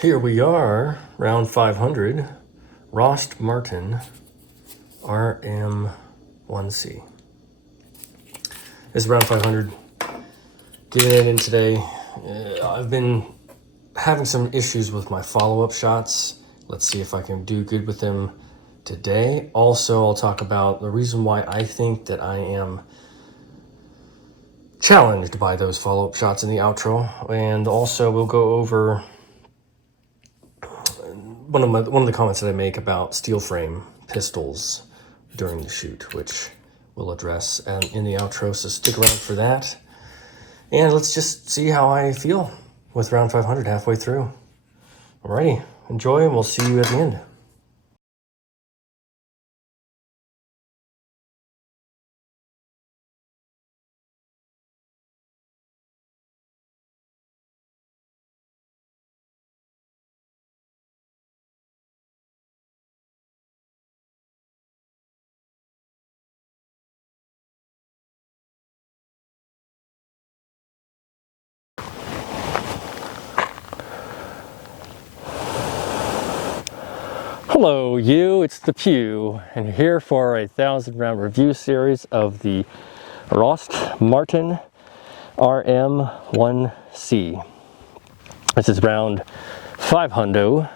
Here we are, round 500, Rost Martin RM1C. This is round 500. Getting it in today. I've been having some issues with my follow-up shots. Let's see if I can do good with them today. Also, I'll talk about the reason why I think that I am challenged by those follow-up shots in the outro. And also, we'll go over one of the comments that I make about steel frame pistols during the shoot, which we'll address in the outro, so stick around for that. And let's just see how I feel with round 500 halfway through. Alrighty, enjoy, and we'll see you at the end. Hello you, it's the Pew, and you're here for a 1,000-round review series of the Rost Martin RM1C. This is round 500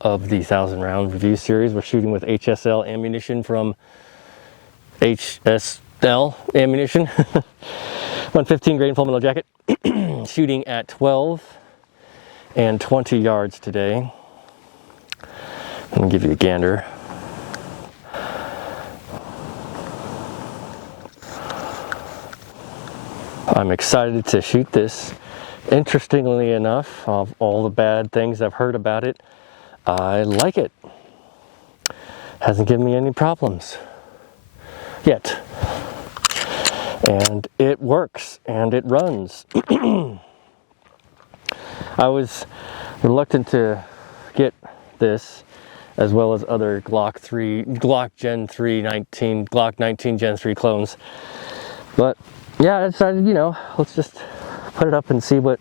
of the 1,000-round review series. We're shooting with HSL ammunition from HSL ammunition, 115 grain full metal jacket, shooting at 12 and 20 yards today. Let me give you a gander. I'm excited to shoot this. Interestingly enough, of all the bad things I've heard about it, I like it. Hasn't given me any problems yet. And it works and it runs. I was reluctant to get this, as well as other Glock Gen 3 Glock 19 Gen 3 clones. But yeah, I decided, let's just put it up and see what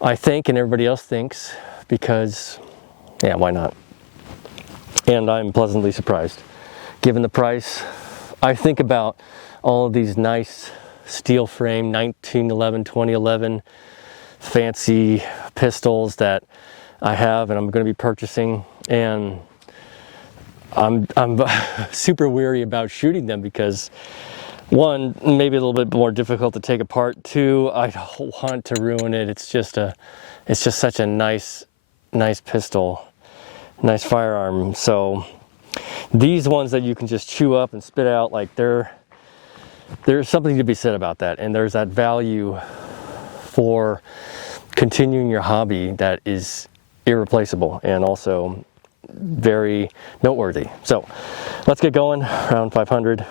I think and everybody else thinks, because yeah, why not? And I'm pleasantly surprised. Given the price, I think about all of these nice steel frame 1911, 2011 fancy pistols that I have and I'm going to be purchasing, and I'm super weary about shooting them because, one, maybe a little bit more difficult to take apart. Two, I don't want to ruin it. It's just such a nice pistol, nice firearm. So these ones that you can just chew up and spit out, like there's something to be said about that, and there's that value for continuing your hobby that is irreplaceable and also very noteworthy. So let's get going. Round 500.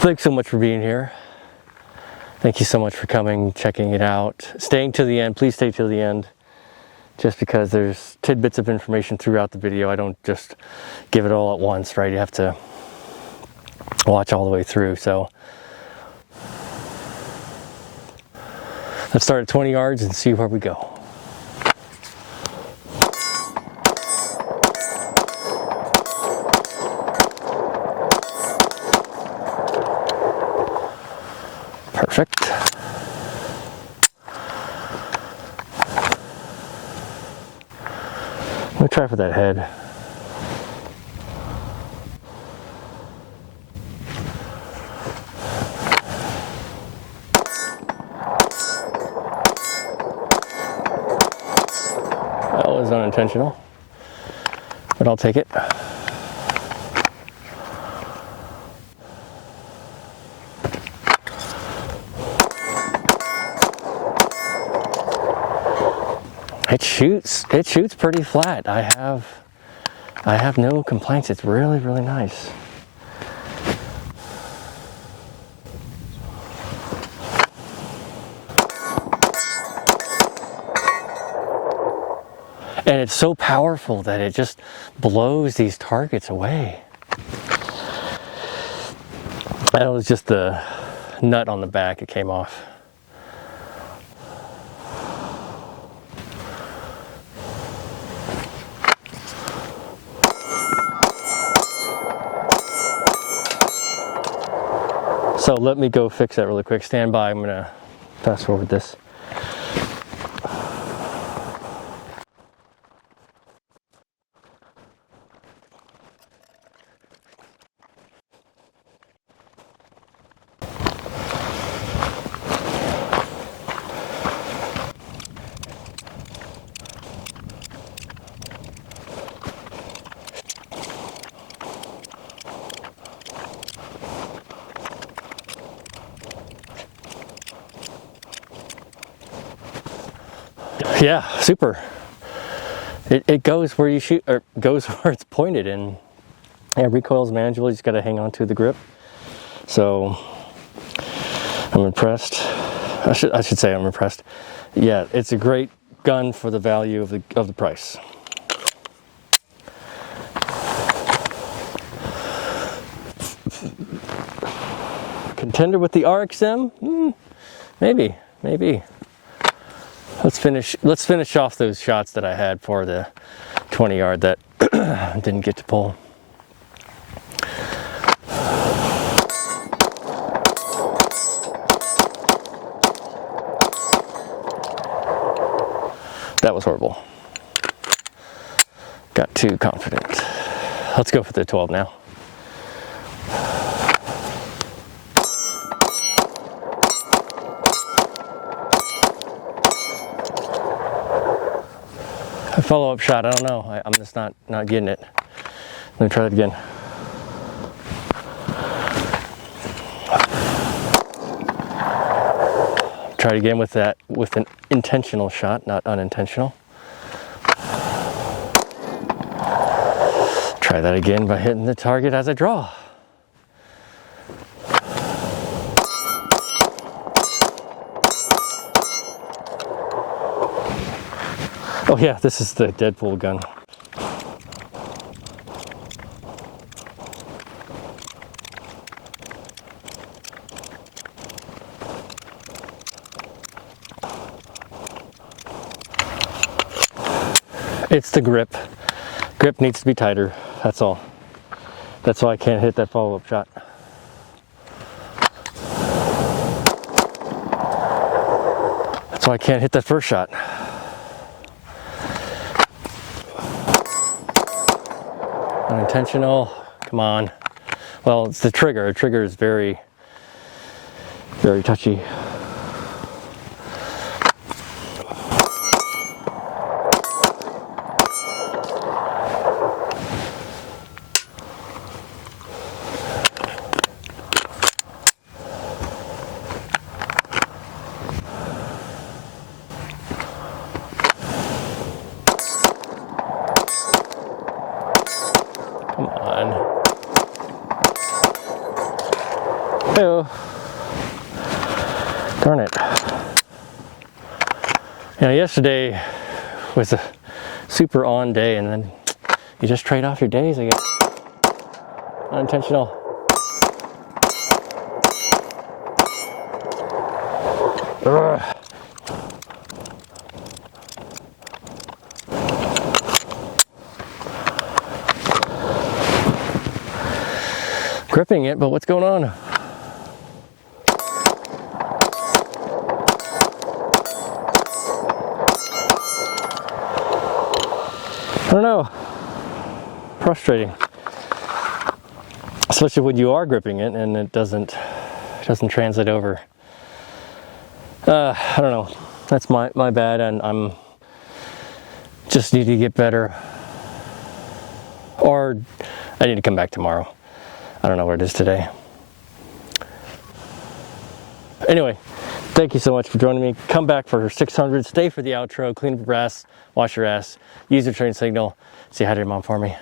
Thanks so much for being here. Thank you so much for coming, checking it out, staying to the end. Please stay till the end, just because there's tidbits of information throughout the video. I don't just give it all at once, right? You have to watch all the way through. So let's start at 20 yards and see where we go. Perfect. Let me try for that head. That was unintentional, but I'll take it. It shoots pretty flat. I have I have no complaints. It's really, really nice. And it's so powerful that it just blows these targets away. That was just the nut on the back, it came off. So let me go fix that really quick. Stand by, I'm gonna fast forward this. Yeah, super. It goes where you shoot, or goes where it's pointed, and yeah, recoil's manageable. You just got to hang on to the grip. So I'm impressed. I should say I'm impressed. Yeah, it's a great gun for the value of the price. Contender with the RXM? Maybe. Let's finish off those shots that I had for the 20-yard that didn't get to pull. That was horrible. Got too confident. Let's go for the 12 now. A follow-up shot, I don't know. I'm just not getting it. Let me try it again. Try it again with an intentional shot, not unintentional. Try that again by hitting the target as I draw. Oh yeah, this is the Deadpool gun. It's the grip. Grip needs to be tighter, that's all. That's why I can't hit that follow-up shot. That's why I can't hit that first shot. Unintentional, come on. Well, it's the trigger. The trigger is very, very touchy. Come on. Hey-oh. Darn it. You know, yesterday was a super on day, and then you just trade off your days, I guess. Unintentional. Ugh. Gripping it, but what's going on? I don't know. Frustrating. Especially when you are gripping it and it doesn't translate over. I don't know. That's my bad, and I'm just need to get better. Or I need to come back tomorrow. I don't know where it is today. Anyway, thank you so much for joining me. Come back for 600. Stay for the outro. Clean up your ass. Wash your ass. Use your train signal. Say hi to your mom for me.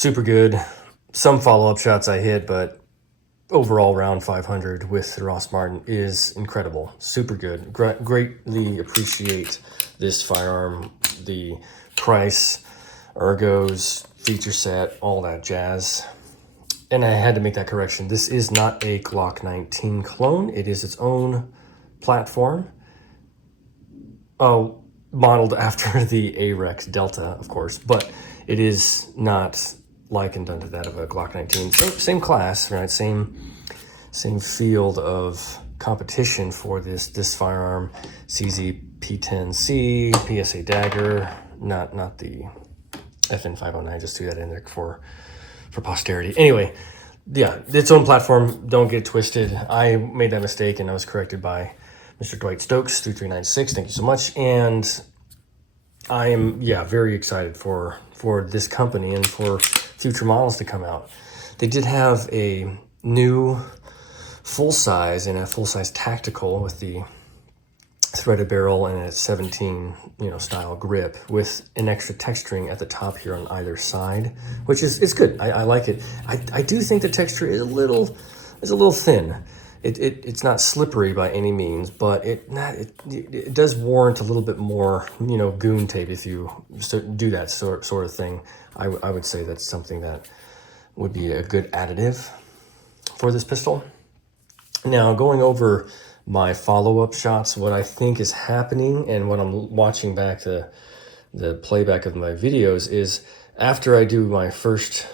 super good. Some follow-up shots I hit, but overall round 500 with the Rost Martin is incredible. Super good. Greatly appreciate this firearm, the price, ergos, feature set, all that jazz. And I had to make that correction. This is not a Glock 19 clone. It is its own platform. Modeled after the AREX Delta, of course, but it is not like and done to that of a Glock 19. Same class, right? Same field of competition for this firearm. CZ P10C, PSA Dagger, not the FN509. Just threw that in there for posterity. Anyway, yeah, its own platform. Don't get twisted. I made that mistake and I was corrected by Mr. Dwight Stokes 3396. Thank you so much. And I am very excited for this company and for future models to come out. They did have a new full size and a full size tactical with the threaded barrel and a 17 style grip with an extra texturing at the top here on either side, which is good. I like it. I do think the texture is a little thin. It's not slippery by any means, but it does warrant a little bit more goon tape if you do that sort of thing. I would say that's something that would be a good additive for this pistol. Now, going over my follow-up shots, what I think is happening and what I'm watching back the playback of my videos is after I do my first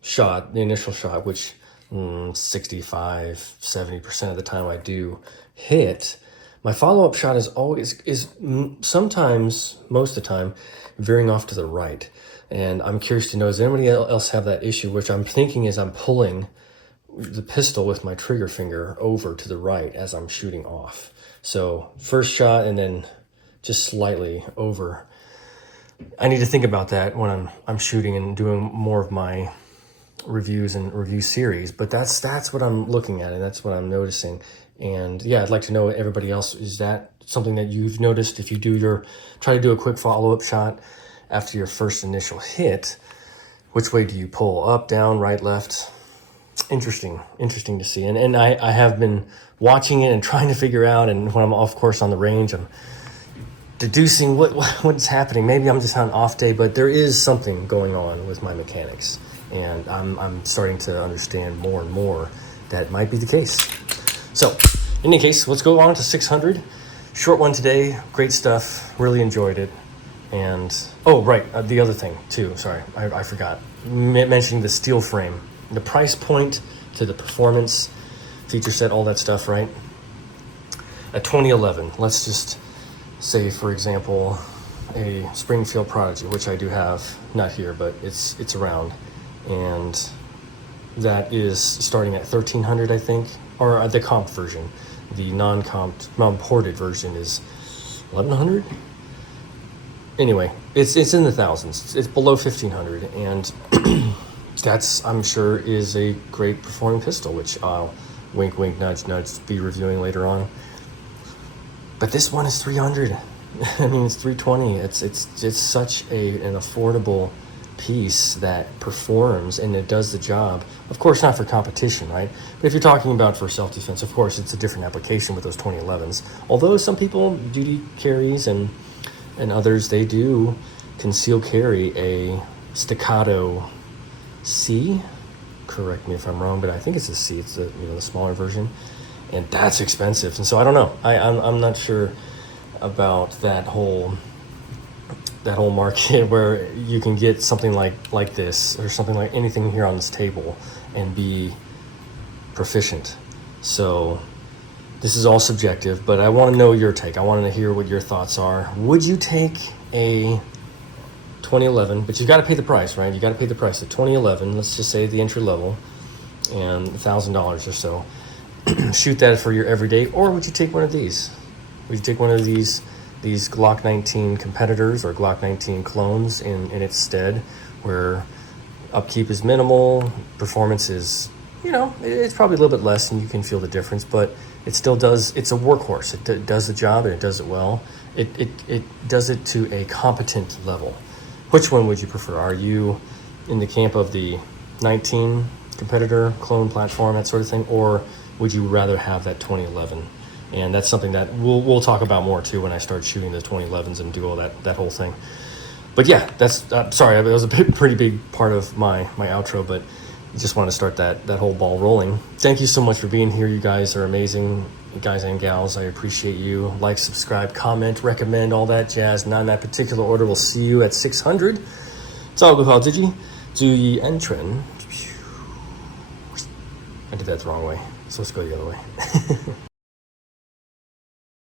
shot, the initial shot, which 65-70% of the time I do hit, my follow-up shot is sometimes, most of the time, veering off to the right. And I'm curious to know, does anybody else have that issue? Which I'm thinking is I'm pulling the pistol with my trigger finger over to the right as I'm shooting off. So first shot and then just slightly over. I need to think about that when I'm shooting and doing more of my reviews and review series, but that's what I'm looking at and that's what I'm noticing. And yeah, I'd like to know everybody else, is that something that you've noticed? If you try to do a quick follow-up shot after your first initial hit, which way do you pull? Up, down, right, left? Interesting to see. And I have been watching it and trying to figure out, and when I'm of course on the range, I'm deducing what's happening. Maybe I'm just on an off day, but there is something going on with my mechanics, and I'm starting to understand more and more that might be the case. So in any case, let's go on to 600. Short one today, great stuff, really enjoyed it. And oh right, the other thing too, sorry, I forgot mentioning the steel frame, the price point to the performance, feature set, all that stuff, right? A 2011, let's just say, for example, a Springfield Prodigy, which I do have, not here, but it's around, and that is starting at 1300, I think, or the comp version. The non-ported version is 1100. Anyway, it's in the thousands. It's below 1500, and that's, I'm sure, is a great performing pistol, which I'll wink, wink, nudge, nudge be reviewing later on. But this one is 300. I mean, it's 320. It's such an affordable piece that performs and it does the job. Of course, not for competition, right? But if you're talking about for self-defense, of course, it's a different application with those 2011s. Although some people, duty carries and others, they do conceal carry a staccato C. Correct me if I'm wrong, but I think it's a C. It's the smaller version, and that's expensive. And so I don't know. I'm not sure about that whole market where you can get something like this or something like anything here on this table and be proficient. So this is all subjective, but I want to know your take. I want to hear what your thoughts are. Would you take a 2011, but you've got to pay the price, right? You got to pay the price. The 2011, let's just say the entry level, and $1,000 or so. Shoot that for your everyday, or would you take one of these? Would you take one of these Glock 19 competitors or Glock 19 clones in its stead, where upkeep is minimal, performance is, it's probably a little bit less and you can feel the difference, but it still does, it's a workhorse. It does the job and it does it well. It does it to a competent level. Which one would you prefer? Are you in the camp of the 19 competitor clone platform, that sort of thing, or would you rather have that 2011? And that's something that we'll talk about more too when I start shooting the 2011s and do all that whole thing. But yeah, that's sorry, that was a pretty big part of my outro, but I just want to start that whole ball rolling. Thank you so much for being here. You guys are amazing, guys and gals. I appreciate you. Like, subscribe, comment, recommend, all that jazz. Not in that particular order. We'll see you at 600. 照顾好自己，注意安全。I did that the wrong way. So let's go the other way.